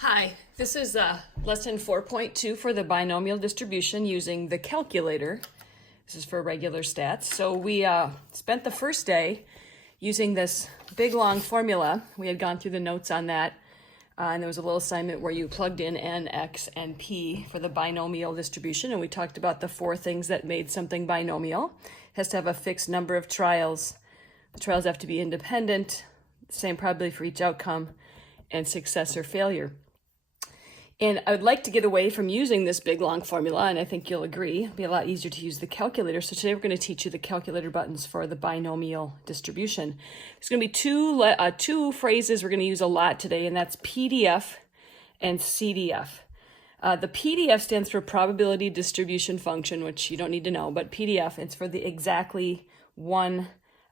Hi, this is lesson 4.2 for the binomial distribution using the calculator. This is for regular stats. So we spent the first day using this big long formula. We had gone through the notes on that, and there was a little assignment where you plugged in n, x, and p for the binomial distribution, and we talked about the four things that made something binomial. It has to have a fixed number of trials. The trials have to be independent, same probability for each outcome, and success or failure. And I would like to get away from using this big long formula, and I think you'll agree. It'll be a lot easier to use the calculator. So today we're going to teach you the calculator buttons for the binomial distribution. There's going to be two phrases we're going to use a lot today, and that's PDF and CDF. The PDF stands for probability distribution function, which you don't need to know, but PDF, it's for the exactly one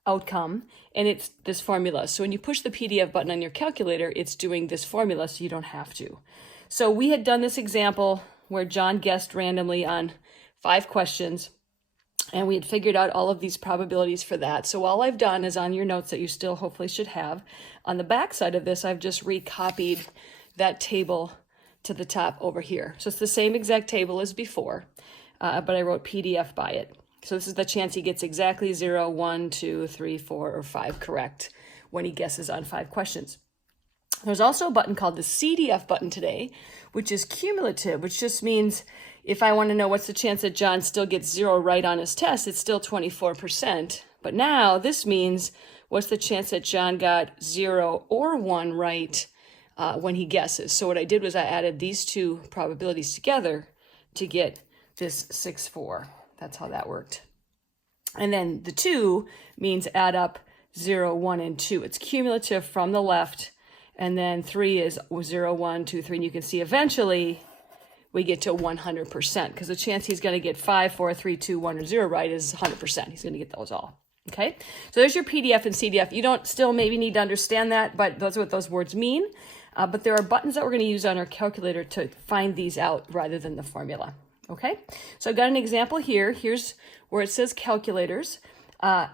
outcome, and it's this formula. So when you push the PDF button on your calculator, it's doing this formula, so you don't have to. So we had done this example where John guessed randomly on 5 questions, and we had figured out all of these probabilities for that. So all I've done is on your notes that you still hopefully should have, on the back side of this, I've just recopied that table to the top over here. So it's the same exact table as before, but I wrote PDF by it. So this is the chance he gets exactly 0, 1, 2, 3, 4, or 5 correct when he guesses on 5 questions. There's also a button called the CDF button today, which is cumulative, which just means if I want to know what's the chance that John still gets 0 right on his test, it's still 24%. But now this means what's the chance that John got 0 or 1 right when he guesses. So what I did was I added these two probabilities together to get this 6-4. That's how that worked. And then the 2 means add up 0, 1, and 2. It's cumulative from the left. And then 3 is 0, 1, 2, 3. And you can see eventually we get to 100% because the chance he's going to get 5, 4, 3, 2, 1, or 0 right is 100%. He's going to get those all. Okay, so there's your PDF and CDF. You don't still maybe need to understand that, but those are what those words mean. But there are buttons that we're going to use on our calculator to find these out rather than the formula. Okay, so I've got an example here. Here's where it says calculators.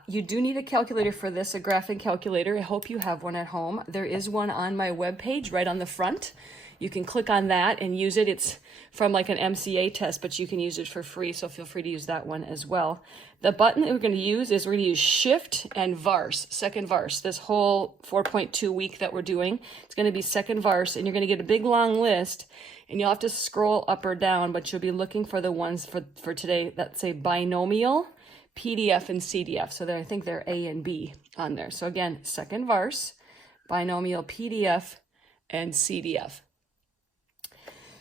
You do need a calculator for this, a graphing calculator. I hope you have one at home. There is one on my webpage right on the front. You can click on that and use it. It's from like an MCA test, but you can use it for free, so feel free to use that one as well. The button that we're going to use is we're going to use Shift and Vars, second Vars. This whole 4.2 week that we're doing, it's going to be second Vars, and you're going to get a big long list, and you'll have to scroll up or down, but you'll be looking for the ones for today that say binomial, PDF, and CDF. So I think they're A and B on there. So again, second Vars, binomial, PDF, and CDF.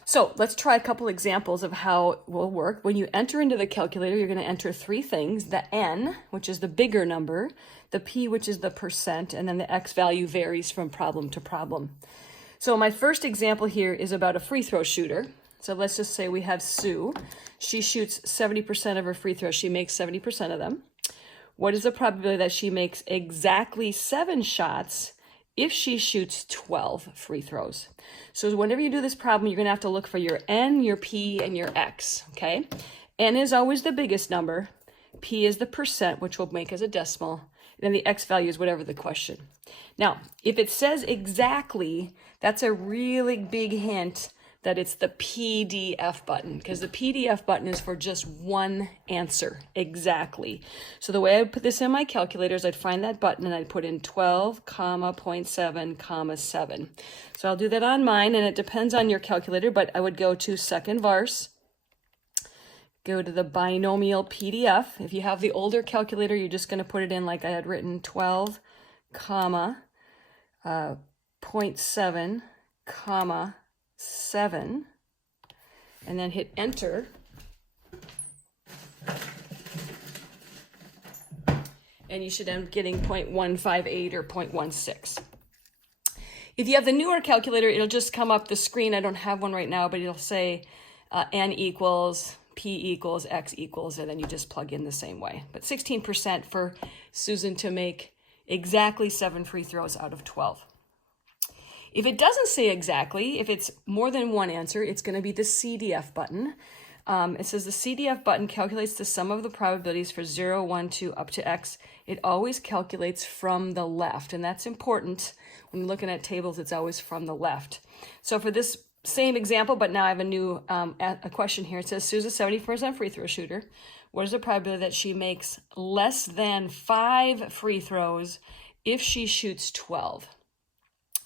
So let's try a couple examples of how it will work. When you enter into the calculator, you're going to enter 3 things: the N, which is the bigger number, the P, which is the percent, and then the X value varies from problem to problem. So my first example here is about a free throw shooter. So let's just say we have Sue. She shoots 70% of her free throws. She makes 70% of them. What is the probability that she makes exactly 7 shots if she shoots 12 free throws? So whenever you do this problem, you're going to have to look for your N, your P, and your X, okay? N is always the biggest number. P is the percent, which we'll make as a decimal. And then the X value is whatever the question. Now, if it says exactly, that's a really big hint that it's the PDF button, because the PDF button is for just one answer, exactly. So the way I would put this in my calculator is I'd find that button and I'd put in 12, 0.7, 7. So I'll do that on mine, and it depends on your calculator, but I would go to second Vars, go to the binomial PDF. If you have the older calculator, you're just going to put it in like I had written, 12, 0.7, 7, and then hit enter. And you should end up getting 0.158 or 0.16. If you have the newer calculator, it'll just come up the screen. I don't have one right now, but it'll say N equals, P equals, X equals, and then you just plug in the same way. But 16% for Susan to make exactly 7 free throws out of 12. If it doesn't say exactly, if it's more than one answer, it's going to be the CDF button. It says the CDF button calculates the sum of the probabilities for 0, 1, 2, up to X. It always calculates from the left, and that's important. When you're looking at tables, it's always from the left. So for this same example, but now I have a new a question here. It says, Sue's a 70% free throw shooter. What is the probability that she makes less than 5 free throws if she shoots 12?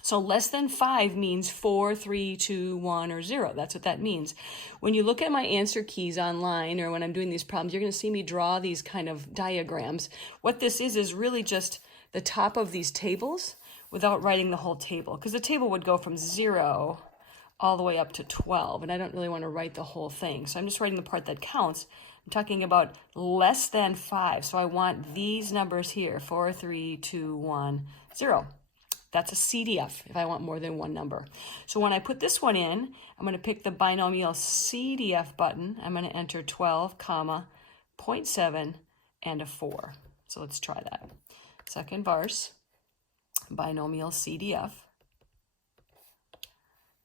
So less than 5 means 4, 3, 2, 1, or 0. That's what that means. When you look at my answer keys online or when I'm doing these problems, you're going to see me draw these kind of diagrams. What this is really just the top of these tables without writing the whole table, because the table would go from 0 all the way up to 12, and I don't really want to write the whole thing. So I'm just writing the part that counts. I'm talking about less than 5. So I want these numbers here, 4, 3, 2, 1, 0. That's a CDF if I want more than one number. So when I put this one in, I'm going to pick the binomial CDF button. I'm going to enter 12, comma, 0.7, and a 4. So let's try that. Second verse, binomial CDF,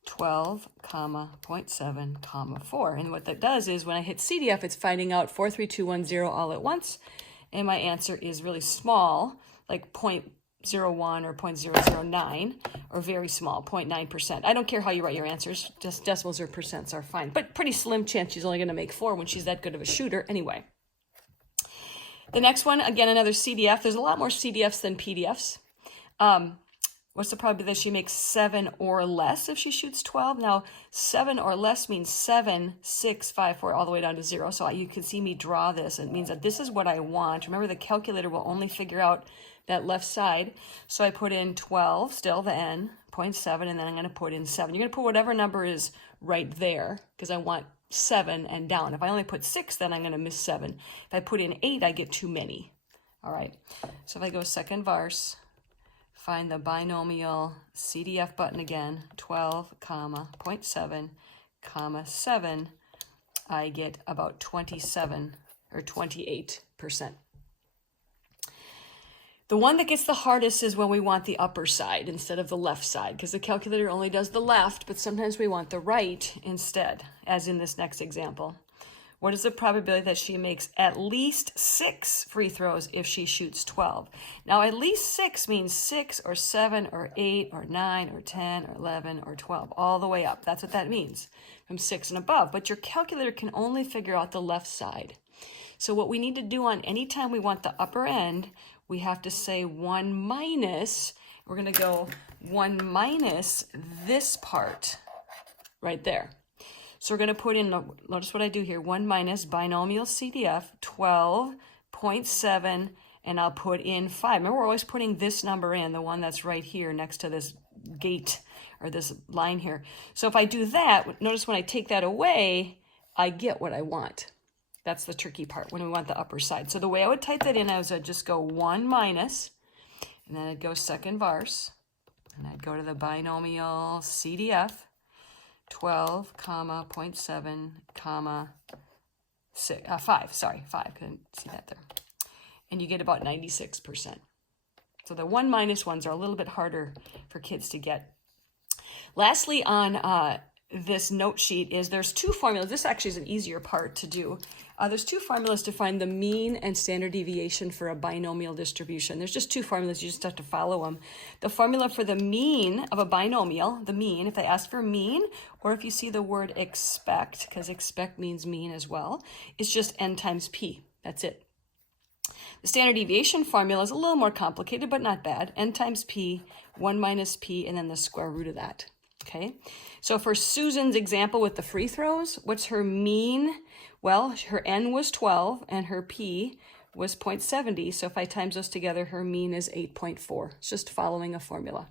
12, comma, 0.7, comma, 4. And what that does is when I hit CDF, it's finding out 4, 3, 2, 1, 0 all at once. And my answer is really small, like 0.01 or 0.009, or very small, 0.9%. I don't care how you write your answers, just decimals or percents are fine. But pretty slim chance she's only going to make 4 when she's that good of a shooter anyway. The next one, again, another CDF. There's a lot more CDFs than PDFs. What's the probability that she makes 7 or less if she shoots 12? Now, 7 or less means 7, 6, 5, 4, all the way down to 0. So you can see me draw this. It means that this is what I want. Remember, the calculator will only figure out that left side. So I put in 12, still the n, 0.7, and then I'm going to put in 7. You're going to put whatever number is right there because I want 7 and down. If I only put 6, then I'm going to miss 7. If I put in 8, I get too many. All right. So if I go second verse, find the binomial CDF button again, 12, comma, 0.7, comma, 7, I get about 27 or 28%. The one that gets the hardest is when we want the upper side instead of the left side, because the calculator only does the left, but sometimes we want the right instead, as in this next example. What is the probability that she makes at least 6 free throws if she shoots 12? Now, at least 6 means 6 or 7 or 8 or 9 or 10 or 11 or 12, all the way up. That's what that means, from 6 and above. But your calculator can only figure out the left side. So what we need to do on any time we want the upper end, we have to say 1 minus, we're going to go 1 minus this part right there. So we're going to put in, notice what I do here, 1 minus binomial CDF, 12.7, and I'll put in 5. Remember, we're always putting this number in, the one that's right here next to this gate or this line here. So if I do that, notice when I take that away, I get what I want. That's the tricky part when we want the upper side. So the way I would type that in is I'd just go 1 minus, and then I'd go second verse, and I'd go to the binomial CDF, 12, comma, 0.7, comma, 5, sorry, 5, couldn't see that there. And you get about 96%. So the 1 minus ones are a little bit harder for kids to get. Lastly, on this note sheet is there's 2 formulas. This actually is an easier part to do. There's 2 formulas to find the mean and standard deviation for a binomial distribution. There's just 2 formulas. You just have to follow them. The formula for the mean of a binomial, the mean, if they ask for mean, or if you see the word expect, because expect means mean as well, it's just n times p. That's it. The standard deviation formula is a little more complicated, but not bad. N times p, 1 minus p, and then the square root of that. Okay, so for Susan's example with the free throws, what's her mean? Well, her n was 12 and her p was 0.70. So if I times those together, her mean is 8.4. It's just following a formula.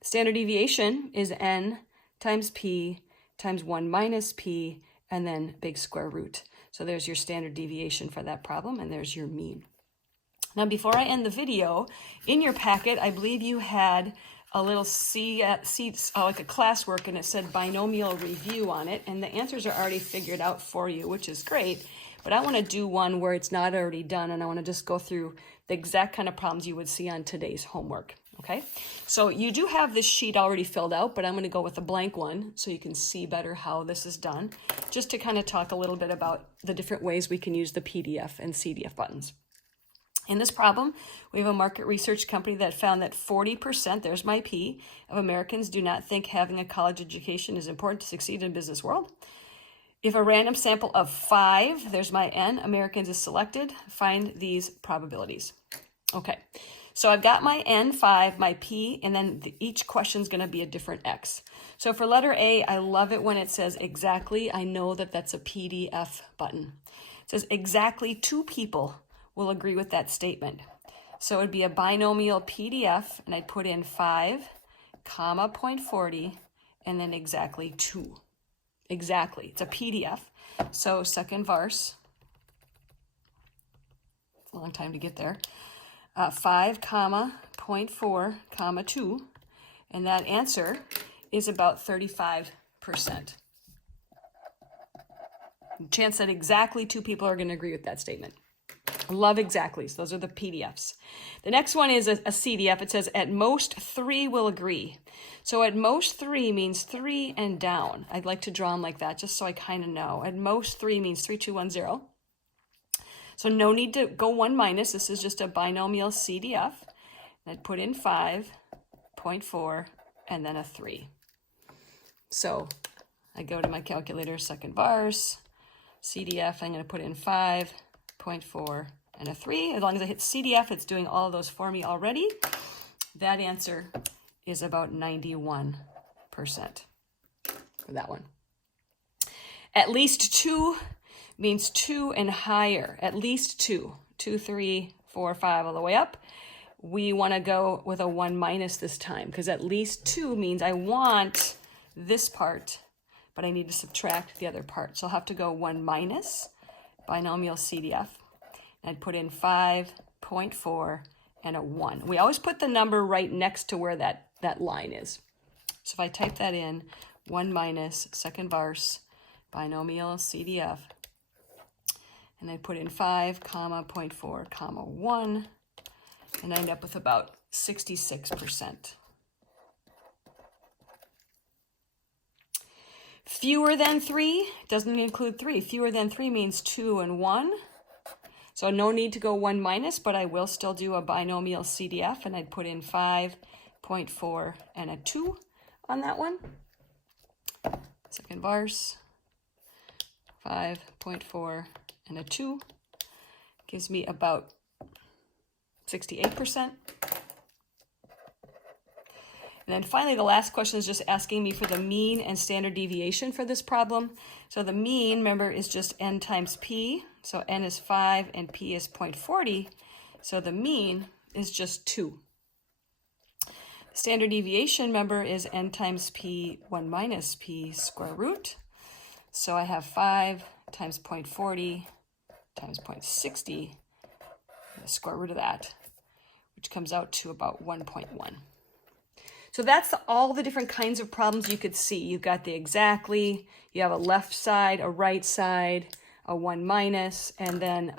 The standard deviation is n times p times 1 minus p and then big square root. So there's your standard deviation for that problem, and there's your mean. Now, before I end the video, in your packet, I believe you had a little like a classwork, and it said binomial review on it, and the answers are already figured out for you, which is great. But I want to do one where it's not already done, and I want to just go through the exact kind of problems you would see on today's homework. Okay, so you do have this sheet already filled out, but I'm going to go with a blank one so you can see better how this is done, just to kind of talk a little bit about the different ways we can use the PDF and CDF buttons. In this problem, we have a market research company that found that 40%, there's my P, of Americans do not think having a college education is important to succeed in the business world. If a random sample of 5, there's my N, Americans is selected, find these probabilities. Okay, so I've got my N, 5, my P, and then each question is going to be a different X. So for letter A, I love it when it says exactly. I know that that's a PDF button. It says exactly 2 people will agree with that statement. So it would be a binomial PDF, and I'd put in 5, comma, 0.40, and then exactly 2. Exactly, it's a PDF. So second verse, it's a long time to get there. 5, comma, 0.4, comma, 2, and that answer is about 35%. Chance that exactly 2 people are going to agree with that statement. Love exactlys. Those are the PDFs. The next one is a CDF. It says at most 3 will agree. So at most 3 means 3 and down. I'd like to draw them like that just so I kind of know. At most 3 means 3, 2, 1, 0. So no need to go 1 minus. This is just a binomial CDF. I'd put in 5, 0.4, and then a 3. So I go to my calculator, second verse, CDF. I'm going to put in 5, 0.4, and a 3. As long as I hit CDF, it's doing all of those for me already. That answer is about 91% for that one. At least 2 means 2 and higher. At least 2. 2, 3, 4, 5, all the way up. We want to go with a 1 minus this time because at least 2 means I want this part, but I need to subtract the other part. So I'll have to go 1 minus binomial CDF. I'd put in 5, 0.4, and a 1. We always put the number right next to where that line is. So if I type that in, 1 minus, second verse, binomial CDF, and I put in 5, comma, 0.4, comma, 1, and I end up with about 66%. Fewer than 3 doesn't include 3. Fewer than 3 means 2 and 1. So no need to go 1 minus, but I will still do a binomial CDF, and I'd put in 5, 0.4, and a 2 on that one. Second verse, 5, 0.4, and a 2 gives me about 68%. And then finally, the last question is just asking me for the mean and standard deviation for this problem. So the mean, remember, is just n times p. So n is 5 and p is 0.40. So the mean is just 2. Standard deviation, remember, is n times p, 1 minus p square root. So I have 5 times 0.40 times 0.60, the square root of that, which comes out to about 1.1. So that's all the different kinds of problems you could see. You've got the exactly, you have a left side, a right side, a 1 minus, and then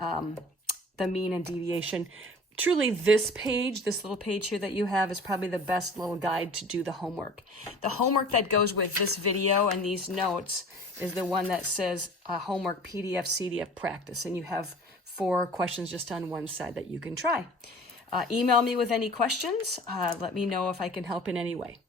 the mean and deviation. Truly, this page, this little page here that you have is probably the best little guide to do the homework. The homework that goes with this video and these notes is the one that says homework PDF CDF practice, and you have 4 questions just on one side that you can try. Email me with any questions. Let me know if I can help in any way.